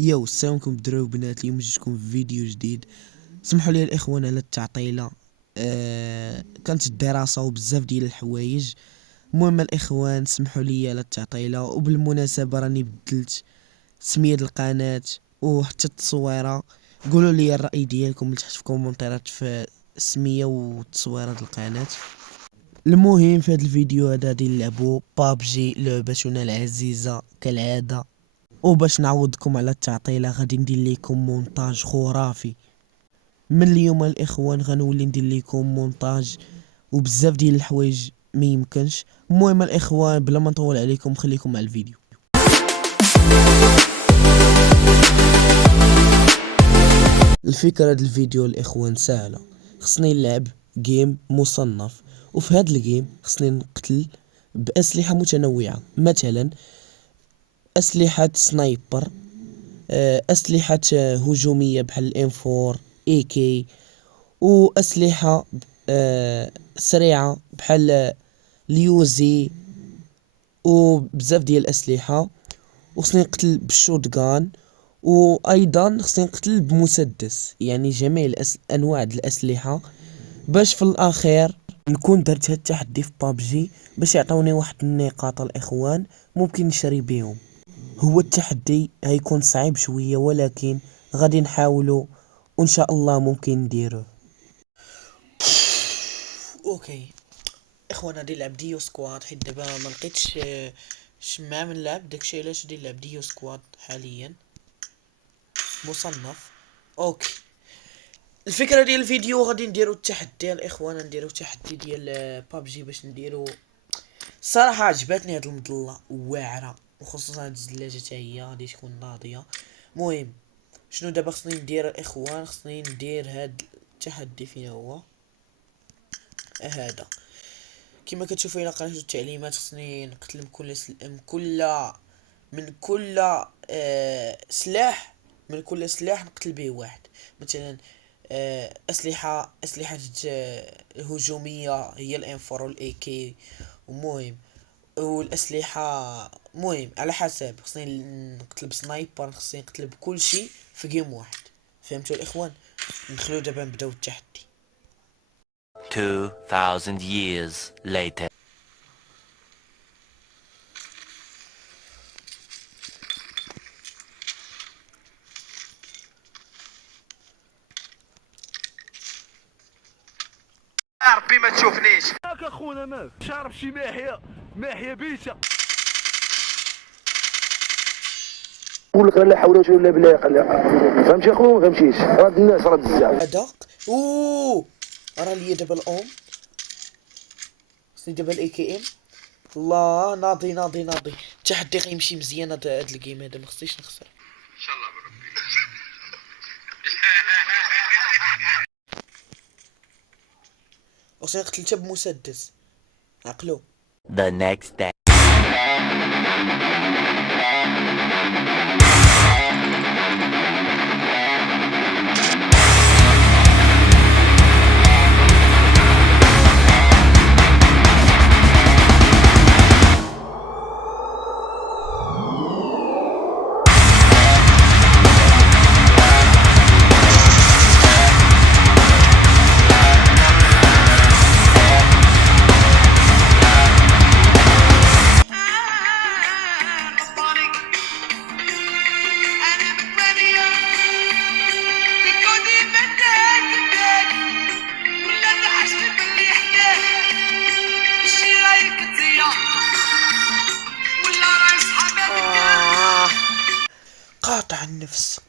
يو السلام عليكم الدراري وبنات. اليوم جيتكم في فيديو جديد. سمحوا لي الاخوان على التعطيله. كانت الدراسه وبزاف ديال الحوايج. المهم الاخوان سمحوا لي على التعطيله، وبالمناسبه راني بدلت سميه القناه وحتى التصويره. قولوا لي الراي ديالكم لتحت في الكومنتات في السميه والتصويره ديال القناه. المهم في هذا الفيديو هذا غادي نلعبوا بابجي لعبتنا العزيزه كالعاده، وباش نعوضكم على التعطيله غادي ندير لكم مونتاج خرافي. من اليوم الاخوان غنولي ندير لكم مونتاج وبزاف ديال الحوايج ما يمكنش. المهم الاخوان بلا ما نطول عليكم خليكم مع الفيديو. الفكره ديال الفيديو الاخوان سهله. خصني نلعب جيم مصنف، وفي هذا الجيم خصني نقتل باسلحه متنوعه، مثلا اسلحه سنايبر، اسلحه هجوميه بحال الام 4 اي كي، واسلحه سريعه بحال اليوزي، وبزاف ديال الاسلحه. وخصني نقتل بالشوتغان، وايضا خصني نقتل بمسدس، يعني جميع انواع الاسلحه، باش في الاخير نكون درت هاد التحدي في بابجي باش يعطوني واحد النقاط الاخوان ممكن نشري بهم. هو التحدي هيكون صعيب شويه ولكن غادي نحاولوا وان شاء الله ممكن نديروه. اوكي اخوان غادي نلعب ديو سكواد حيت دابا ما لقيتش شماع من اللعب، داكشي علاش غادي نلعب ديو سكواد حاليا مصنف. اوكي الفكره ديال الفيديو غادي نديرو التحدي الاخوان، نديرو تحدي ديال بابجي باش نديرو. الصراحه عجبتني هاد المظله واعره، وخصوصا هاد الزلاجه حتى هي غادي تكون ناضيه. المهم شنو دابا خصني ندير الاخوان؟ خصني ندير هاد التحدي فين هو هذا. كما كتشوفوا الى قريتو التعليمات خصني نقتل سلاح، من كل سلاح نقتل به واحد. مثلا اسلحه هجوميه هي الام 4 والاي كي. المهم والاسلحه مهم على حسب، خصني نقتل بسنايبر، خصني نقتل بكل شيء في جيم واحد. فهمتوا الاخوان؟ ندخلوا دابا نبداو التحدي. 2000 years later. ربي ما تشوفنيش ياك اخونا ماك شارب شي ماحيه بيتا. نقول لك لا حول ولا بالله فهمتي اخو؟ ما فهمتيش؟ راد الناس راه بزاف هذا اوه راه ليا دابا الام، خصني دابا الاي كي ام. الله ناضي التحدي غيمشي مزيان. هاد الجيم هذا ما خصنيش نخسر ان شاء الله بربي. خصني نقتل حتى بمسدس، عقلو. The next day.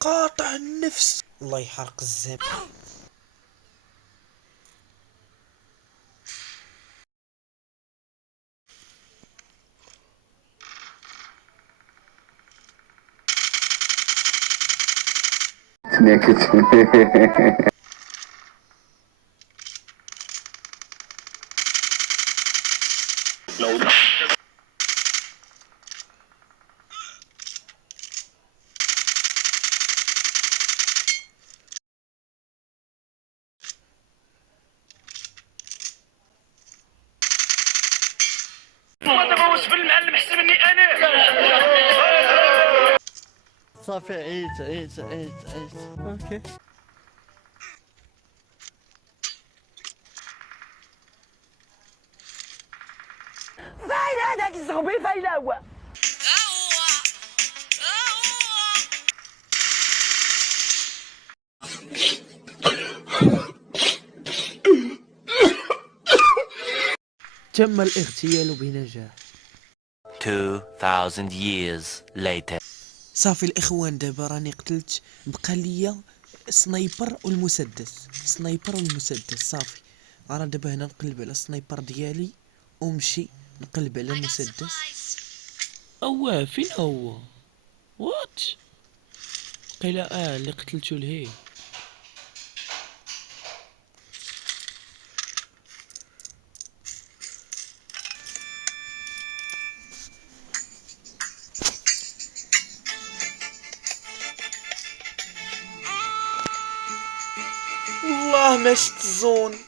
قاطع النفس الله يحرق الزب. دابا واش في المعلم احسن مني انا؟ صافي عيت. اوكي. تم الاغتيال بنجاح. 2000 years later. صافي الاخوان، دابا راني قتلت، بقى ليا سنايبر والمسدس. صافي انا دابا هنا نقلب على السنايبر ديالي ونمشي نقلب على المسدس. اواه فين هو؟ وات قيلا اللي قتلتو لهيه. والله ما شفت الزون.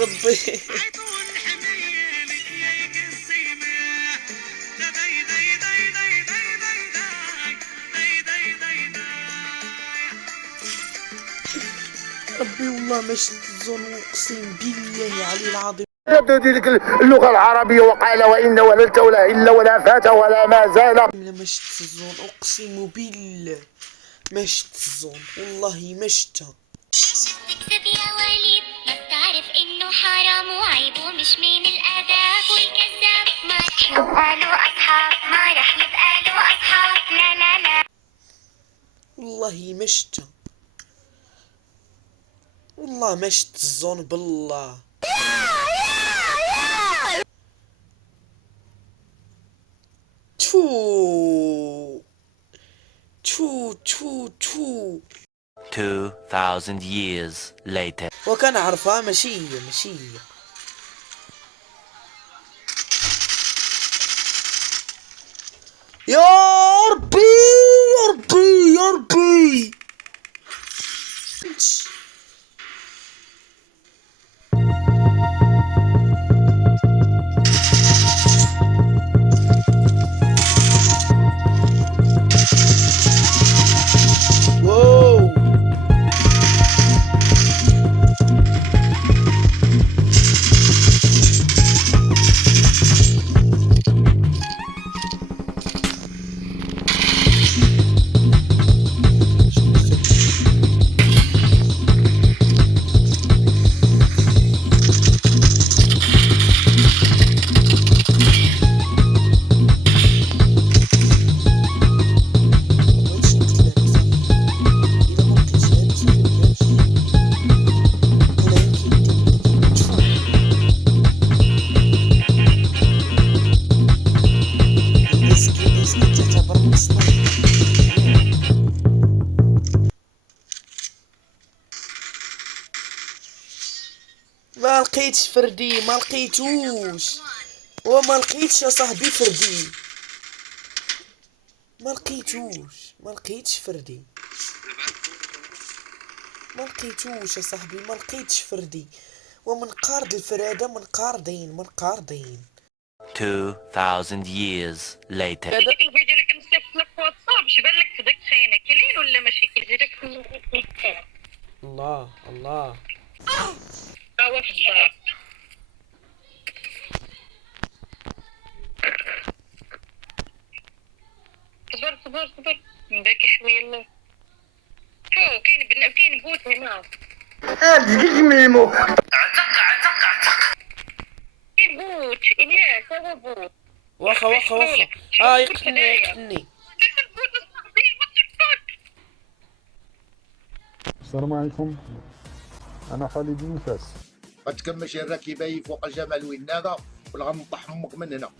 ربي. ربي والله ما شفت الزون، اقسم بالله علي العظيم. جدد لك اللغة العربية وقال وإن وللت ولا إلا ولا فات ولا ما زال. ما شفت الزون، اقسم بالله ما شفت الزون، والله ما شفتها. اكتب يا وليد، ما بتعرف انه حرام وعيب ومش من الاداب، والكذاب ما رح يبقى له اصحاب، لا والله ما شفتها، والله ما شفت الزون بالله. تو 2000 years later. وكان عرفها ماشي هي. يا ربي. ما لقيتش فردي، ما لقيتوش، وما لقيتش يا صاحبي فردي، ما لقيتش فردي، ما لقيتوش يا صاحبي، ما لقيتش فردي، ومن قارد الفرادة من قاردين 2000 years later. هذاك الفيديو اللي كنصيفط لك في واتساب شبان لك في داك الشينه كاين ولا ماشي كيزيدك في الله هو في الدار. صبر باكي شويه الله. شو كاين بوت هنا. زقيق من المخ. عتق. كاين بوت الياس، هو بوت. واخا يقتلني. السلام عليكم، انا خالد بن فاس. غتكمش الراكبه فوق الجمل والناقه ولا غنطح امك من هنا.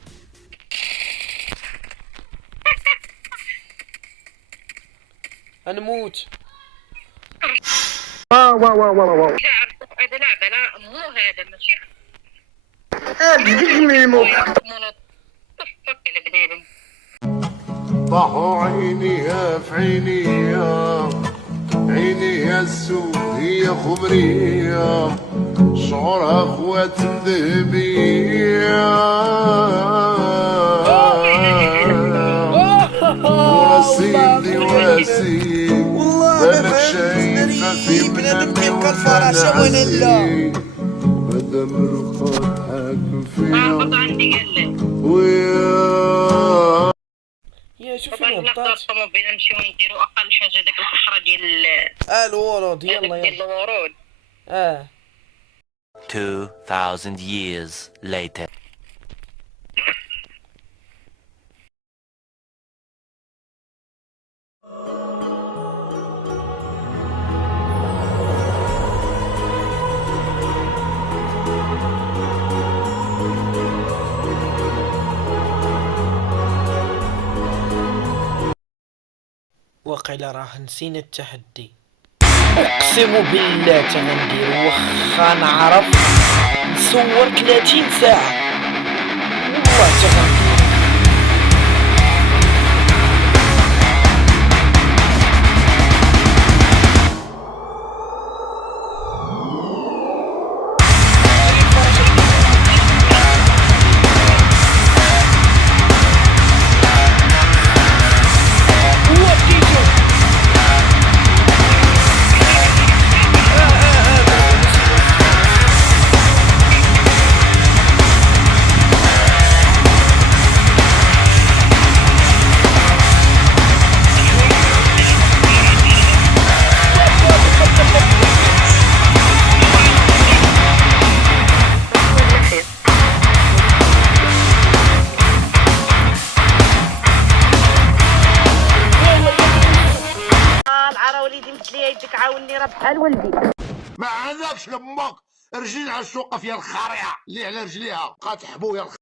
نموت. واو هذا لعبه لا مو هذا ماشي. زقيق من المخ. طفك على بنادم. ضحوا عينيها في عينيها السود هي خمرية، شعورها خوات ذهبية. سيدي واسي بالك شايفة في بنادم كيبقى الفراشة وانا لا مادام رخات حاكم فيا عندي قال لي ويا يا شوفي طبعا نقدر الهبطات. الطوموبيل نمشيو نديرو اقل حاجه داك الفحره ديال الورود يلا ديال يلا. الورود. 2,000 years later. وقيلا راه نسينا التحدي. اقسم بالله تغندير واخا نعرف نصور 30 ساعة والله تغندير. يدك عاوني راه بحال ولدي. ما عندكش لامك رجلين على السوق فيها الخارعة اللي على رجليها بقات حبويا اويلي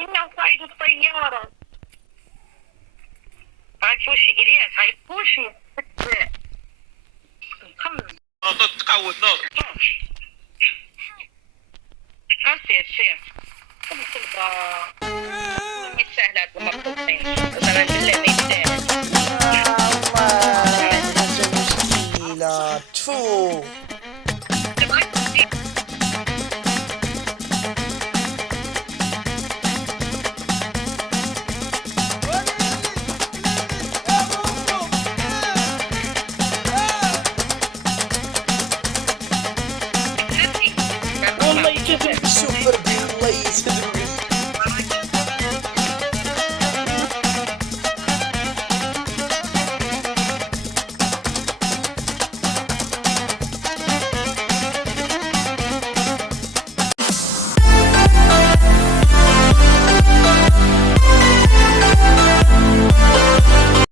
انه صعيد الطياره. غتفوشي الياس غيفوشي نخمم تقود نوض سير ما يستاهل هاد المرض. انا بالله